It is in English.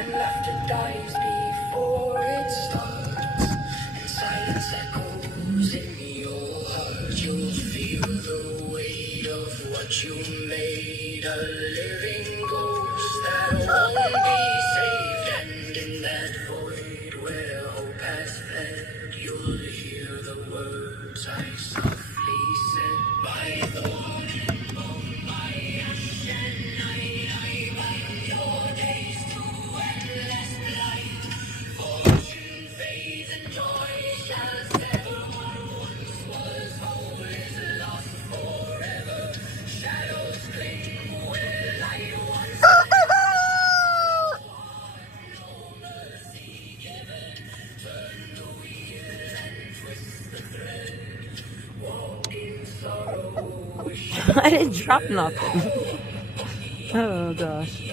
When laughter dies before it starts, and silence echoes in your heart, you'll feel the weight of what you made. A living ghost that won't be saved, and in that void where hope has fled, you'll hear the words I softly said. By thorn and bone, by ash and night, I bind your days to endless light. Fortune fades and joy shall sever. What once was whole is lost forever. Shadows cling where light once lay. No mercy given. Turn the wheel and twist the thread. Walk in sorrow, wish I didn't drop nothing. Oh gosh.